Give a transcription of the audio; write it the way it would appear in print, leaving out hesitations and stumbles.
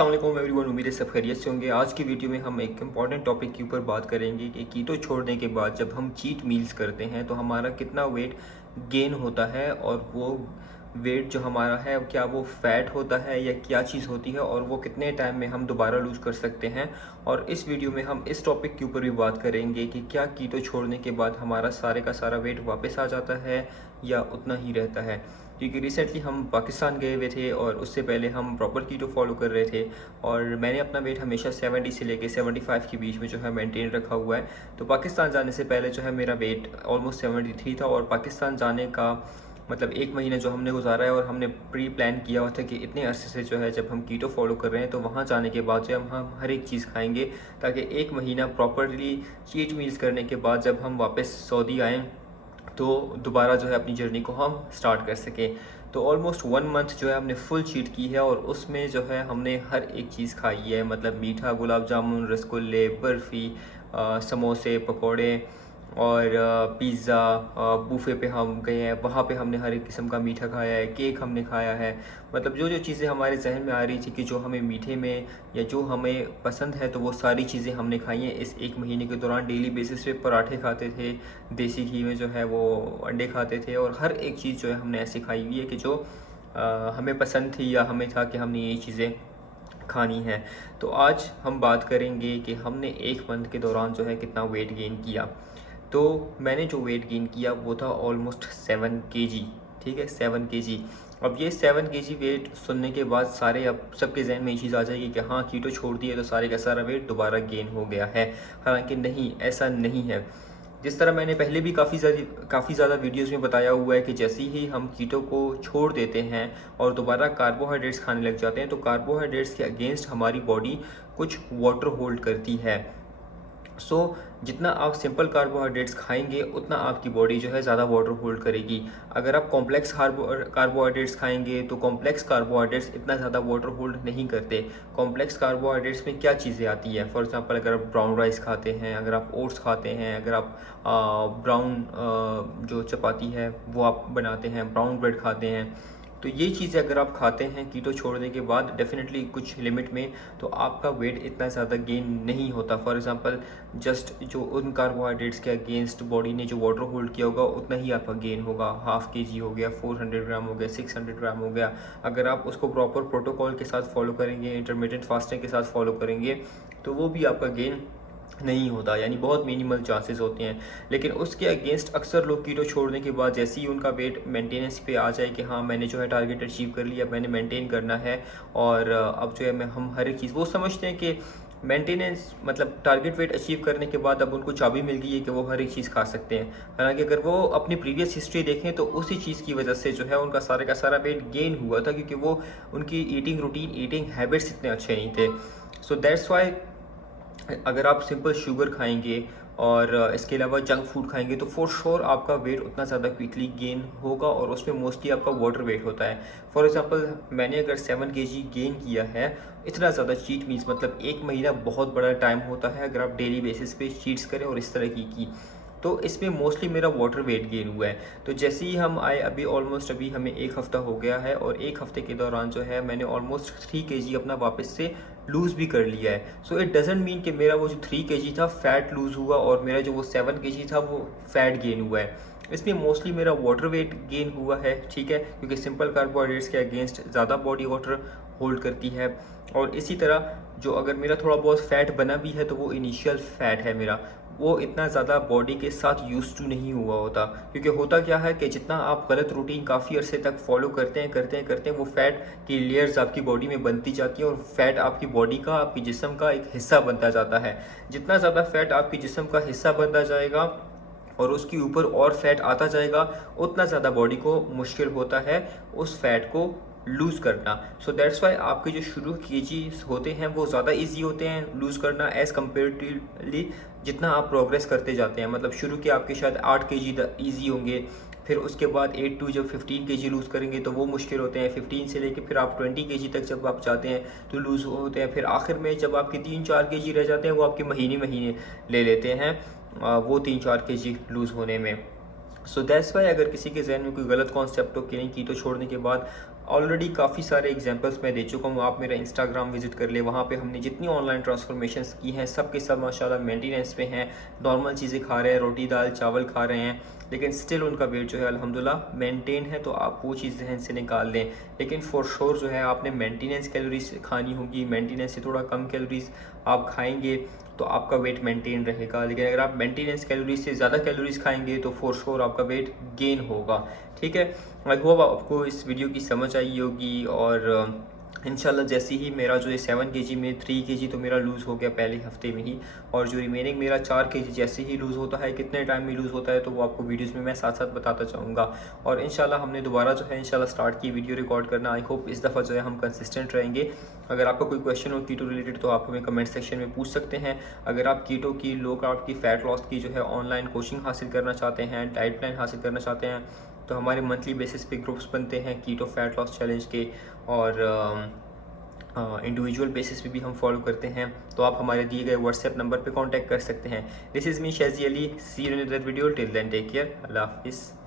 अस्सलाम वालेकुम एवरीवन, उम्मीद है सब खैरियत से होंगे। आज की वीडियो में हम एक इम्पॉर्टेंट टॉपिक के ऊपर बात करेंगे कि कीटो छोड़ने के बाद जब हम चीट मील्स करते हैं तो हमारा कितना वेट गेन होता है, और वो वेट जो हमारा है क्या वो फ़ैट होता है या क्या चीज़ होती है, और वो कितने टाइम में हम दोबारा लूज़ कर सकते हैं। और इस वीडियो में हम इस टॉपिक के ऊपर भी बात करेंगे कि क्या कीटो छोड़ने के बाद हमारा सारे का सारा वेट वापस आ जाता है या उतना ही रहता है। क्योंकि रिसेंटली हम पाकिस्तान गए हुए थे और उससे पहले हम प्रॉपर कीटो फॉलो कर रहे थे, और मैंने अपना वेट हमेशा 70 से लेके 75 के बीच में जो है मेंटेन रखा हुआ है। तो पाकिस्तान जाने से पहले जो है मेरा वेट ऑलमोस्ट 73 था, और पाकिस्तान जाने का मतलब एक महीना जो हमने गुजारा है, और हमने प्री प्लान किया हुआ था कि इतने अरसे से जो है जब हम कीटो फॉलो कर रहे हैं तो वहाँ जाने के बाद जो हम हर एक चीज़ खाएंगे, ताकि एक महीना प्रॉपरली चीट मील्स करने के बाद जब हम वापस सऊदी आएँ तो दोबारा जो है अपनी जर्नी को हम स्टार्ट कर सकें। तो ऑलमोस्ट 1 मंथ जो है हमने फुल चीट की है, और उसमें जो है हमने हर एक चीज़ खाई है। मतलब मीठा, गुलाब जामुन, रसगुल्ले, बर्फ़ी, समोसे, पकोड़े और पिज़्ज़ा। बूफे पे हम गए हैं, वहाँ पे हमने हर एक किस्म का मीठा खाया है, केक हमने खाया है। मतलब जो जो चीज़ें हमारे जहन में आ रही थी कि जो हमें मीठे में या जो हमें पसंद है, तो वो सारी चीज़ें हमने खाई हैं इस एक महीने के दौरान। डेली बेसिस पे पराठे खाते थे, देसी घी में जो है वो अंडे खाते थे, और हर एक चीज़ जो है हमने ऐसी खाई हुई है कि जो हमें पसंद थी या हमें था कि हमने ये चीज़ें खानी है। तो आज हम बात करेंगे कि हमने 1 मंथ के दौरान जो है कितना वेट गेन किया। तो मैंने जो वेट गेन किया वो था ऑलमोस्ट 7 केजी। ठीक है, 7 केजी। अब ये 7 केजी वेट सुनने के बाद सारे अब सबके जहन में ये चीज़ आ जाएगी कि हाँ, कीटो छोड़ दिए तो सारे का सारा वेट दोबारा गेन हो गया है। हालांकि नहीं, ऐसा नहीं है। जिस तरह मैंने पहले भी काफ़ी ज़्यादा वीडियोस में बताया हुआ है कि जैसे ही हम कीटो को छोड़ देते हैं और दोबारा कार्बोहाइड्रेट्स खाने लग जाते हैं, तो कार्बोहाइड्रेट्स के अगेंस्ट हमारी बॉडी कुछ वाटर होल्ड करती है। सो जितना आप सिंपल कार्बोहाइड्रेट्स खाएंगे उतना आपकी बॉडी जो है ज़्यादा वाटर होल्ड करेगी। अगर आप कॉम्प्लेक्स कार्बोहाइड्रेट्स खाएंगे तो कॉम्प्लेक्स कार्बोहाइड्रेट्स इतना ज़्यादा वाटर होल्ड नहीं करते। कॉम्प्लेक्स कार्बोहाइड्रेट्स में क्या चीज़ें आती हैं? फॉर एग्जांपल, अगर आप ब्राउन राइस खाते हैं, अगर आप ओट्स खाते हैं, अगर आप ब्राउन जो चपाती है वो आप बनाते हैं, ब्राउन ब्रेड खाते हैं, तो ये चीज़ें अगर आप खाते हैं कीटो छोड़ने के बाद डेफिनेटली कुछ लिमिट में, तो आपका वेट इतना ज़्यादा गेन नहीं होता। फॉर एग्जांपल, जस्ट जो उन कार्बोहाइड्रेट्स के अगेंस्ट बॉडी ने जो वाटर होल्ड किया होगा उतना ही आपका गेन होगा। हाफ केजी हो गया, 400 ग्राम हो गया, 600 ग्राम हो गया। अगर आप उसको प्रॉपर प्रोटोकॉल के साथ फॉलो करेंगे, इंटरमीडिएट फास्टिंग के साथ फॉलो करेंगे, तो वो भी आपका गेन नहीं होता, यानी बहुत मिनिमल चांसेस होते हैं। लेकिन उसके अगेंस्ट अक्सर लोग कीटो छोड़ने के बाद जैसे ही उनका वेट मेंटेनेंस पे आ जाए कि हाँ, मैंने जो है टारगेट अचीव कर लिया, मैंने मेंटेन करना है, और अब जो है मैं हम हर एक चीज़ वो समझते हैं कि मेंटेनेंस मतलब टारगेट वेट अचीव करने के बाद अब उनको चाबी मिल गई है कि वो हर एक चीज़ खा सकते हैं। हालांकि अगर वो अपनी प्रीवियस हिस्ट्री देखें तो उसी चीज़ की वजह से जो है उनका सारे का सारा वेट गेन हुआ था, क्योंकि वो उनकी ईटिंग रूटीन, ईटिंग हैबिट्स इतने अच्छे नहीं थे। सो दैट्स वाई अगर आप सिंपल शुगर खाएंगे और इसके अलावा जंक फूड खाएंगे तो फॉर श्योर आपका वेट उतना ज़्यादा क्विकली गेन होगा, और उसमें मोस्टली आपका वाटर वेट होता है। फॉर एग्जांपल, मैंने अगर 7 केजी गेन किया है, इतना ज़्यादा चीट मील्स, मतलब एक महीना बहुत बड़ा टाइम होता है अगर आप डेली बेसिस पे चीट्स करें और इस तरह की तो इसमें मोस्टली मेरा वाटर वेट गेन हुआ है। तो जैसे ही हम आए, अभी ऑलमोस्ट अभी हमें 1 हफ़्ता हो गया है, और 1 हफ़्ते के दौरान जो है मैंने ऑलमोस्ट 3 केजी अपना वापस से लूज़ भी कर लिया है। सो इट डजेंट मीन कि मेरा वो जो 3 केजी था फैट लूज़ हुआ, और मेरा जो वो 7 केजी था वो फैट गेन हुआ है। इसमें मोस्टली मेरा वाटर वेट गेन हुआ है, ठीक है, क्योंकि सिंपल कार्बोहाइड्रेट्स के अगेंस्ट ज़्यादा बॉडी वाटर होल्ड करती है। और इसी तरह जो अगर मेरा थोड़ा बहुत फ़ैट बना भी है तो वो इनिशियल फ़ैट है मेरा, वो इतना ज़्यादा बॉडी के साथ यूज़ टू नहीं हुआ होता। क्योंकि होता क्या है कि जितना आप गलत रूटीन काफ़ी अरसे तक फॉलो करते हैं वो फ़ैट की लेयर्स आपकी बॉडी में बनती जाती हैं, और फैट आपकी बॉडी का, आपकी जिस्म का एक हिस्सा बनता जाता है। जितना ज़्यादा फैट आपकी जिस्म का हिस्सा बनता जाएगा और उसके ऊपर और फैट आता जाएगा, उतना ज़्यादा बॉडी को मुश्किल होता है उस फैट को लूज़ करना। सो दैट्स वाई आपके जो शुरू केजीज होते हैं वो ज़्यादा इजी होते हैं लूज़ करना एज़ कम्पेरेटिवली जितना आप प्रोग्रेस करते जाते हैं। मतलब शुरू के आपके शायद 8 केजी ईजी होंगे, फिर उसके बाद 8 टू जब 15 केजी लूज़ करेंगे तो वो मुश्किल होते हैं। 15 से लेके फिर आप 20 केजी तक जब आप जाते हैं तो लूज़ होते हैं। फिर आखिर में जब आपके 3-4 केजी रह जाते हैं, वो आपके महीने ले लेते हैं वो 3-4 केजी लूज़ होने में। सो दैट्स वाई अगर किसी के जहन में कोई गलत कॉन्सेप्ट हो कि नहीं कीटो छोड़ने के बाद ऑलरेडी काफ़ी सारे एग्जांपल्स मैं दे चुका हूँ। आप मेरा इंस्टाग्राम विजिट कर ले, वहाँ पे हमने जितनी ऑनलाइन ट्रांसफॉर्मेशंस की हैं सब के सब माशाल्लाह मेंटेनेंस पे हैं, नॉर्मल चीज़ें खा रहे हैं, रोटी दाल चावल खा रहे हैं, लेकिन स्टिल उनका वेट जो है अल्हम्दुलिल्लाह मेंटेन है। तो आप वो चीज़ जहन से निकाल लें। लेकिन फॉर श्योर जो है आपने मेंटेनेंस कैलोरीज खानी होगी, मेंटेनेंस से थोड़ा कम कैलोरीज आप खाएंगे तो आपका वेट मेंटेन रहेगा। लेकिन अगर आप मेंटेनेंस कैलोरीज से ज़्यादा कैलोरीज खाएंगे तो फॉर श्योर आपका वेट गेन होगा। ठीक है, आई होप आपको इस वीडियो की समझ आई होगी। और इंशाल्लाह जैसे ही मेरा जो है 7 kg में 3 kg तो मेरा लूज़ हो गया पहले हफ्ते में ही, और जो रिमेनिंग मेरा 4 kg जैसे ही लूज़ होता है, कितने टाइम में लूज़ होता है तो वो आपको वीडियोस में मैं साथ साथ बताता चाहूँगा। और इंशाल्लाह हमने दोबारा जो है इंशाल्लाह स्टार्ट की वीडियो रिकॉर्ड करना। आई होप इस दफ़ा जो है हम कंसिस्टेंट रहेंगे। अगर आपका कोई क्वेश्चन हो कीटो रिलेटेड तो आप हमें कमेंट सेक्शन में पूछ सकते हैं। अगर आप कीटो की, लो कार्ब की, फ़ैट लॉस की जो है ऑनलाइन कोचिंग हासिल करना चाहते हैं, डाइट प्लान हासिल करना चाहते हैं, तो हमारे मंथली बेसिस पे ग्रुप्स बनते हैं कीटो फैट लॉस चैलेंज के, और इंडिविजुअल बेसिस पे भी हम फॉलो करते हैं। तो आप हमारे दिए गए व्हाट्सएप नंबर पे कांटेक्ट कर सकते हैं। This is me Shaji Ali, see you in other video, till then take care, अल्लाह हाफिज़।